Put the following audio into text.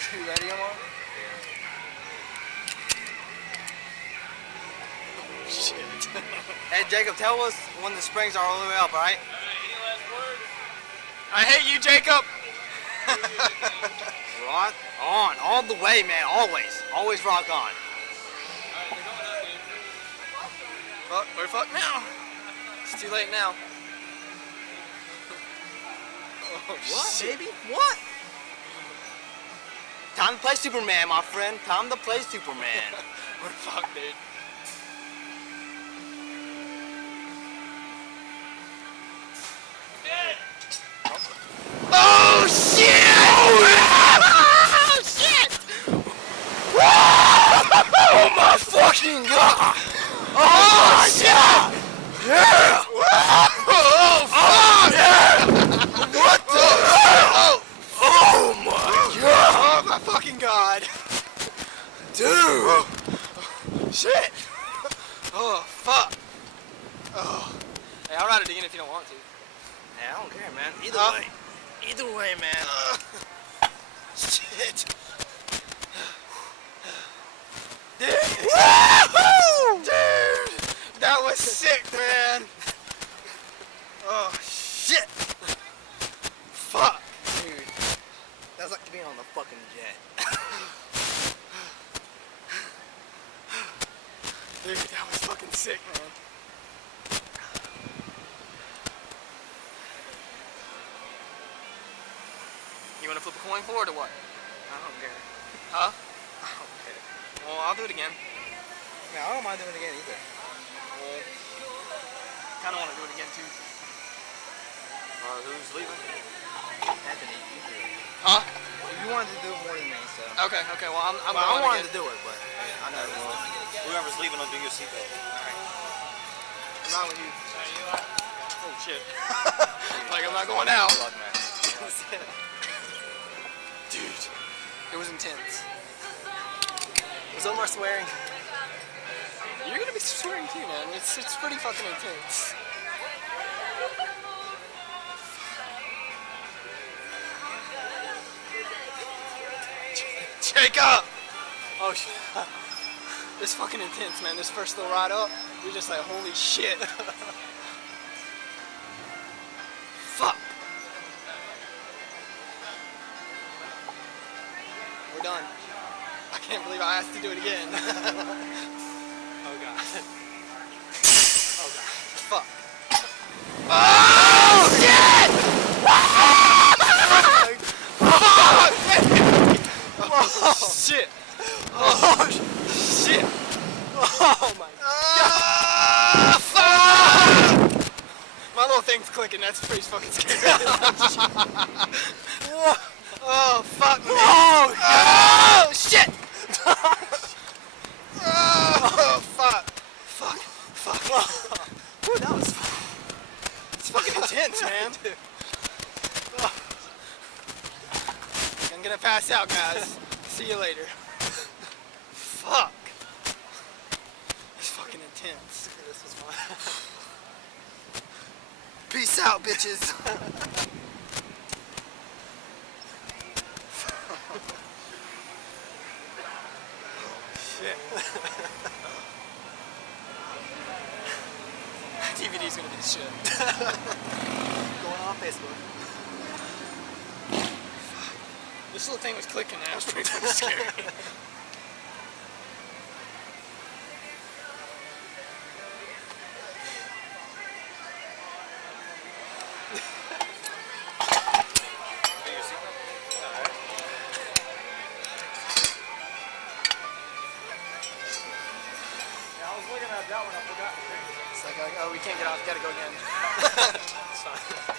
You ready, Omar? Shit. Hey, Jacob, tell us when the springs are all the way up, alright? Any last words? I hate you, Jacob! Rock on, all the way, man, always. Always rock on. Alright, they're going up, dude. Fuck, we're fucked now. It's too late now. Oh, what, shit. baby? What? Time to play Superman, my friend. Time to play Superman. We're fucked, dude. Oh, shit! Oh, shit! Oh, my fucking God! Oh, shit! Yeah! Oh, fuck! Yeah! What the hell? Oh, my God! Oh my fucking god! Dude! Shit! Oh fuck! Hey, I'll ride it again if you don't want to. Yeah, I don't care, man. Either Huh? way. Either way, man. Shit! Woohoo! Dude! That was sick, man! Oh shit! Fuck! Dude, that's like being on the fucking jet. Dude, that was fucking sick, man. You want to flip a coin for it or what? I don't care. Huh? I don't care. Well, I'll do it again. Yeah, I don't mind doing it again either. Well, kind of want to do it again too. Who's leaving? Anthony, you do it. Huh? You wanted to do it more than me, so. Okay, okay. Well, I'm Well, I going wanted again. to do it, but I know it will. Whoever's leaving will do your seatbelt. I'm not with you. Oh shit. Like I'm not going out. Fuck, man. Dude, it was intense. Was Omar swearing? You're gonna be swearing too, man. It's pretty fucking intense. Jacob! Oh shit. It's fucking intense, man. This first little ride up, you're just like, holy shit. Fuck! We're done. I can't believe I asked to do it again. Oh god. Oh god. Fuck. Oh shit! Oh shit! Oh shit! Oh my Fuck! My little thing's clicking. That's pretty fucking scary. Oh fuck me! Oh, Oh shit! Oh fuck! fuck! Fuck! Ooh, that was It's fucking intense, man. I'm gonna pass out, guys. See you later. fuck! It's fucking intense. This was fun. Peace out, bitches. Shit. DVD's gonna be the shit. Going on Facebook. This little thing was clicking and I was pretty fucking scared. Do your seatbelt? Alright. Yeah, I was looking at that one. I forgot. It's like, oh, we can't get off. Gotta go again. It's fine.